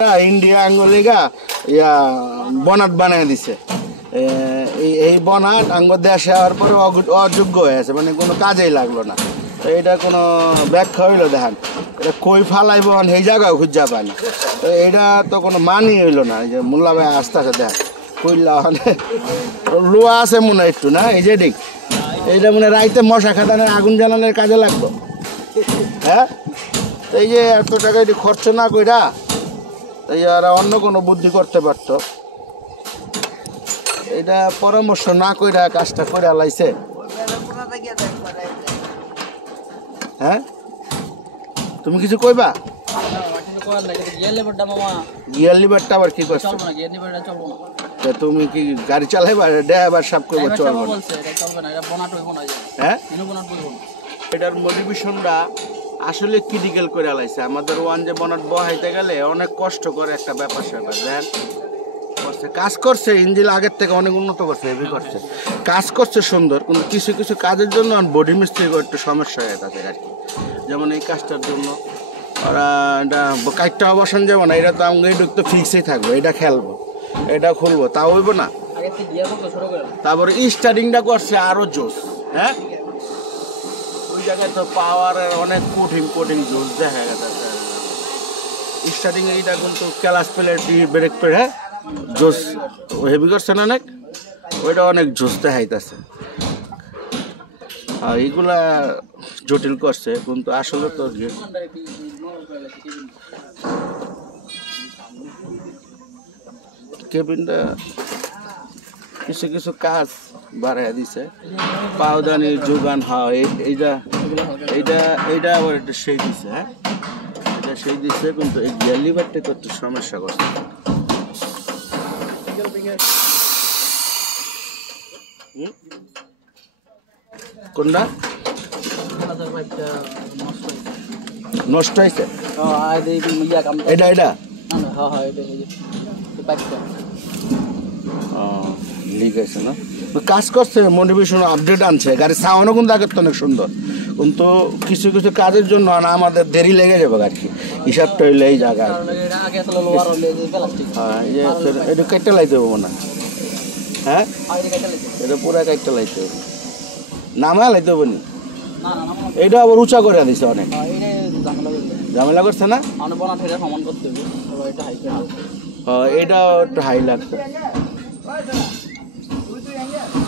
India আঙ্গলিগা ইয়া বনাট বানায় দিছে। এই বনাট আঙ্গ দেশে হওয়ার পরে অযোগ্য হয়ে আছে, মানে কোনো কাজেই লাগলো না। তো এটা কোনো ব্যাখ্যা হইলো দেখেন, এটা কই ফালাইব সেই জায়গাও খুঁজা পায় না। তো এটা তো কোনো মানি হইলো না। এই যে মোল্লা ভাই আস্তে আস্তে দেখেন কইলা হলে লোয়া আছে মনে হয় একটু না, এই যে ঠিক এইটা মনে রাইতে মশা খাদানের আগুন জ্বালানোর কাজে লাগতো। হ্যাঁ, এই যে এত টাকা এটি খরচ না কইরা এই আর অন্য কোনো বুদ্ধি করতে পারতো। এটা পরামর্শ না কইরা কাজটা করে লাইছে। হ্যাঁ, তুমি কিছু কইবা? গিয়ার লিভারটা আবার কি করছো? তুমি কি গাড়ি চালাইবা? ড্রাইভার সব কইবা চলবে না। হ্যাঁ, এটার মোটিভেশনটা আসলে ক্রিটিক্যাল করে লাইছে। আমাদের ওয়ান যে বনাট বহাইতে গেলে অনেক কষ্ট করে একটা ব্যাপার স্যাপার। দেন করছে, কাজ করছে, ইঞ্জিন আগের থেকে অনেক উন্নত করছে, হেভি করছে, কাজ করছে সুন্দর। কিন্তু কিছু কিছু কাজের জন্য বডি মিস্ত্রি একটু সমস্যা হয়ে তাদের আর কি। যেমন এই কাজটার জন্য ওরা এটা কাজটা অবসান যাবো না, এটা তো আমাকে এইটুক তো ফিক্সই থাকবো, এটা খেলবো, এটা খুলবো, তাও হইব না। তারপরে স্টার্টিংটা করছে আরো জোস। হ্যাঁ, ওই জায়গায় তো পাওয়ারের অনেক কঠিন কঠিন জোস দেখা গেছে। স্টার্টিং এইটা কিন্তু ক্লাস প্লেট ব্রেক পেড়ে জোস হেভি করছে না অনেক, ওইটা অনেক জোস দেখাইতেছে। আর এইগুলা জটিল করছে, কিন্তু আসলে তো কেবিনটা কিছু কিছু কাজ বাড়াই দিছে, পাওদানি যোগান। হ্যাঁ, এইটা এইটা এইটা আবার একটা সেই দিছে। হ্যাঁ, এটা সেই দিছে, কিন্তু এই গিয়ার লিভারটা তো একটু সমস্যা করছে। কোনটা নষ্ট হয়েছে? এটা এটা লিক আছে না, কাজ করছে, মোটিভেশন আপডেট আনছে, গাড়ির সাউন্ডও কিন্তু আগের তো অনেক সুন্দর। কিন্তু কিছু কিছু কাজের জন্য আমাদের দেরি লেগে যাবে আর কি। হিসাবটা হইলে এই জায়গায় এটা কেটে লাইতে হবে মনে। হ্যাঁ, এটা পুরা কাইটটা লাইতে হবে, নামা লাইতে হবে নি। এইটা আবার উঁচা করে দিছে, অনেক ঝামেলা করছে না। এটা একটু হাই লাগছে।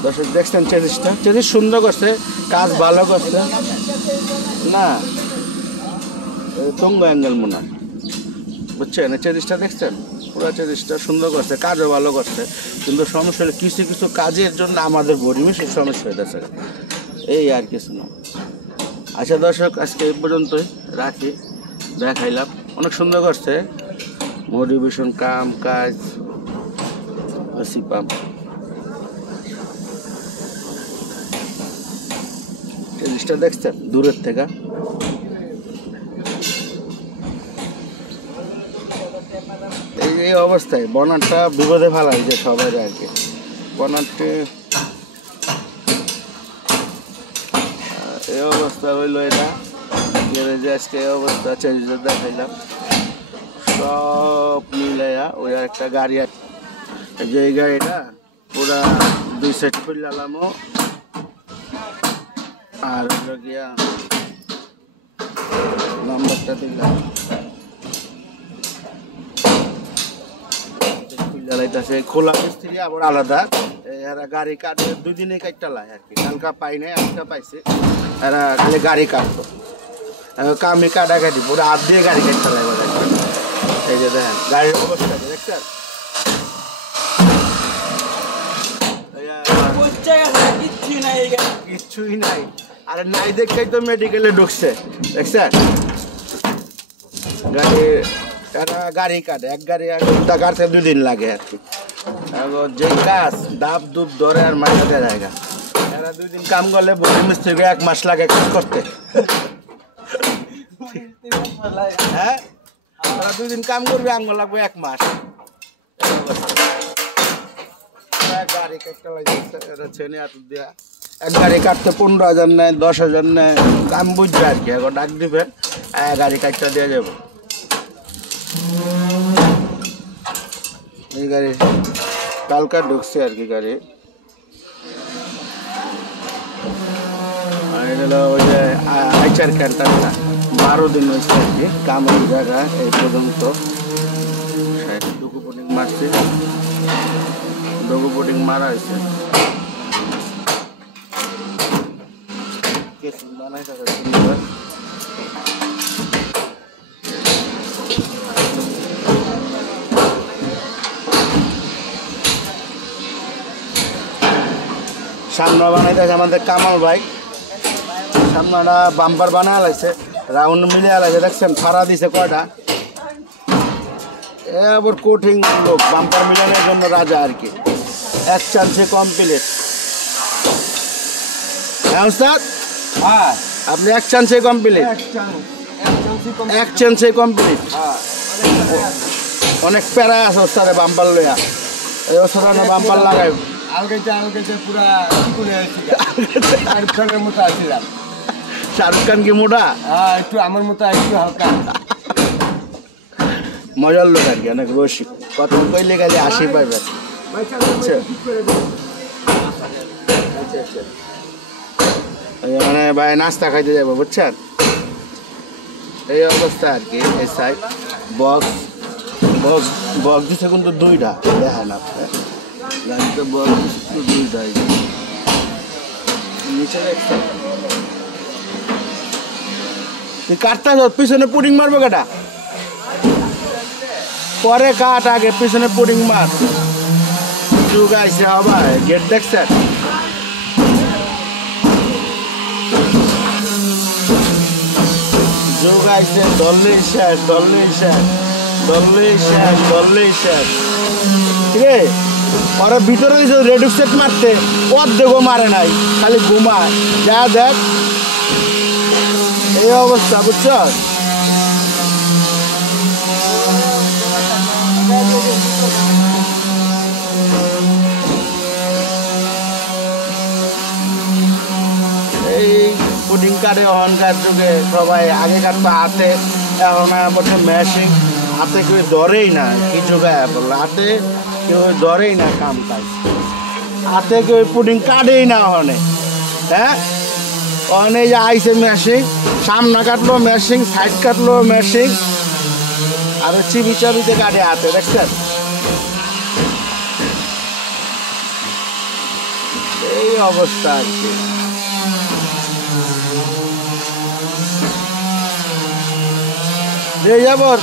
দর্শক দেখছেন চেজিসটা, চেজিস সুন্দর করছে, কাজ ভালো করছে না, তঙ্গ অ্যাঙ্গেল মনে হয়, বুঝছেন? চেজিসটা দেখছেন, পুরো চেজিসটা সুন্দর করছে, কাজও ভালো করছে। কিন্তু সমস্যা হলে কিছু কিছু কাজের জন্য আমাদের পরিবেশের সমস্যা হইতেছে, এই আর কিছু না। আচ্ছা দর্শক, আজকে এই পর্যন্তই রাখি, দেখাইলাম, অনেক সুন্দর করছে মোটিভেশন কাম কাজ পাম্প। জিনিসটা দেখছেন দূরের থেকে, এই অবস্থায় বনারটা বিপদে ফেলাই যে সবাই আর কি। বনারটি এই অবস্থা হইলো, এটা গ্যারেজে আজকে এই অবস্থা চেঞ্জ দেখাইলাম। সব মিলাইয়া ওই একটা গাড়ি, যে এই গাড়িটা পুরা 2 সেট খুললাম, আর গিয়া নাম্বারটা দিলাম, খোলা মিস্ত্রি আবার আলাদা। এরা গাড়ি কাটে 2 দিনে কাটটা লাই আর কি, কালকা পাই নাই, আজকে পাইছে। এরা খালি গাড়ি কাটতো, কামি কাটাকাটি পুরো হাত দিয়ে গাড়ি কাটতে লাগবে। এই যে দেখেন গাড়ির অবস্থা দেখছেন, কিচ্ছুই নাই। আরে নাই দেখেই তো মেডিকেলে ঢুকছে, দেখছেন? গাড়ি কাটে, এক গাড়ি কাটতে 2 দিন লাগে আর কি। যে কাজ ডাব দুধ ধরে আর মাঝে জায়গা, এরা 2 দিন কাম করলে বডি মিস্ত্রিকে 1 মাস লাগে কাজ করতে। হ্যাঁ, ওরা 2 দিন কাম করবে, আঙ্গ লাগবে 1 মাস। গাড়ি কাটতে লাগে ছেনে হাত দিয়া, এক গাড়ি কাটতে 15,000 নেয়, 10,000 নেয়, কাম বুঝবে আর কি। এখন ডাক দিবেন, গাড়ি কাটতে দিয়ে যাবো। গাড়ি কালকা ঢুকছে আর কি গাড়ি। আর এটা হলো ওই যে আইচার ক্যান্টারটা 12 দিন হয়েছে আর কি কামের জায়গা এই পর্যন্ত। ডুকু পুটিং মারছে, ডুকু পুটিং মারা হয়েছে। বানাই থাকে সুন্দর। সামনে বানাইতেছে আমাদের কামাল ভাই, সামনাটা বাম্পার বানায় লাগছে, রাউন্ড মিলিয়ে লাগছে, দেখছেন ফাড়া দিছে কয়টা। এবার কোটিং লোক বাম্পার মিলানোর জন্য রাজা আর কি। এক চান্সে কমপ্লিট। হ্যাঁ ওস্তাদ, আপনি এক চান্সে কমপ্লিট, এক চান্সে কমপ্লিট। অনেক প্যারা আছে ওস্তাদে বাম্পার লইয়া, এই ওস্তাদ বাম্পার লাগাই শাহরুখ খান কি মোটা? একটু আমার মতো একটু হালকা মজার লোক আর কি, অনেক রসিক। কত কইলে গেলে 80 পাইবেন। মানে ভাই নাস্তা খাইতে যাবো বুঝছেন, এই অবস্থা আর কি। এই সাইড বক্স বক্স বক্স দিচ্ছে কিন্তু 2টা, দেখেন আপনার গাড়িতে বক্স দিচ্ছে 2টাই। নিচে দেখছেন তুই কাটতে পিছনে পুডিং মারবো কেটা, পরে কাট, আগে পিছনে পুডিং মার। যুগ আইসে হবা, গেট দেখছেন যুগ আইসে, ধরলেই শেষ, ধরলেই শেষ, ধরলেই শেষ, ধরলেই শেষ। ঠিক আছে, ওরা ভিতরে রেডিও সেট মারতে অর্ধেকও মারে নাই, খালি ঘুমায়। যা দেখ এই অবস্থা বুঝছ। এই পুডিং কাটে অহংকার যুগে সবাই, আগে কাটতো হাতে, এখন বলছে মেশিন। হাতে কেউ ধরেই না, কি যুগায় বললো হাতে কেউ ধরেই না কাম কাজ, হাতে কেউ পুডিং কাটেই না ওখানে। হ্যাঁ ওখানে যে আইসে মেশিন, সামনা কাটলো মেশিন, সাইড কাটলো মেশিন, আর চিবি চাবিতে কাটে হাতে, দেখছেন এই অবস্থা আর কি। যাবর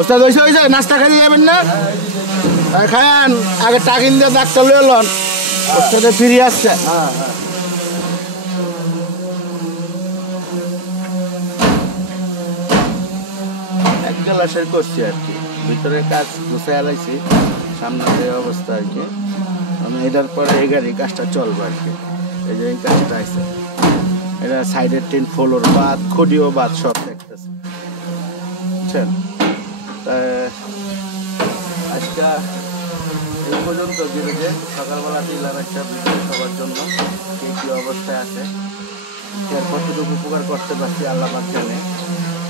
ওস্তাদ হয়েছে হয়েছে, নাস্তা খাইতে যাবেন না? খায়ান আগে টাকিন দিয়ে ডাক্তার লয়ে লন, ওস্তাদে ফিরে আসছে। এক গ্লাসের করছি আর কি, ভিতরে কাজ গুছাই আলাইছি, সামনে এই অবস্থা আর কি। মানে এটার পরে এই গাড়ি কাজটা চলবে আর কি। এই যে এই কাজটা আছে, এটা সাইডের টিন ফ্লোর বাদ, খুঁটিও বাদ, সব দেখতেছে বুঝছেন। আজকে এই পর্যন্ত বিরুদ্ধে সকালবেলা দিলাম একটা ভিডিও সবার জন্য, কে কী অবস্থায় আছে, এর কতটুকু উপকার করতে পারছি আল্লাহ পাক জানে।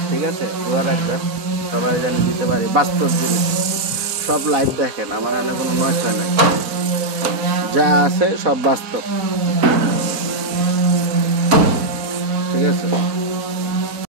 ঠিক আছে, দোয়া রাখবেন সবাই যেন দিতে পারি। বাস্তব জিনিস সব লাইভ দেখেন, আমার এখানে কোনো নয়সা নাই, যা আছে সব বাস্তব। ঠিক আছে।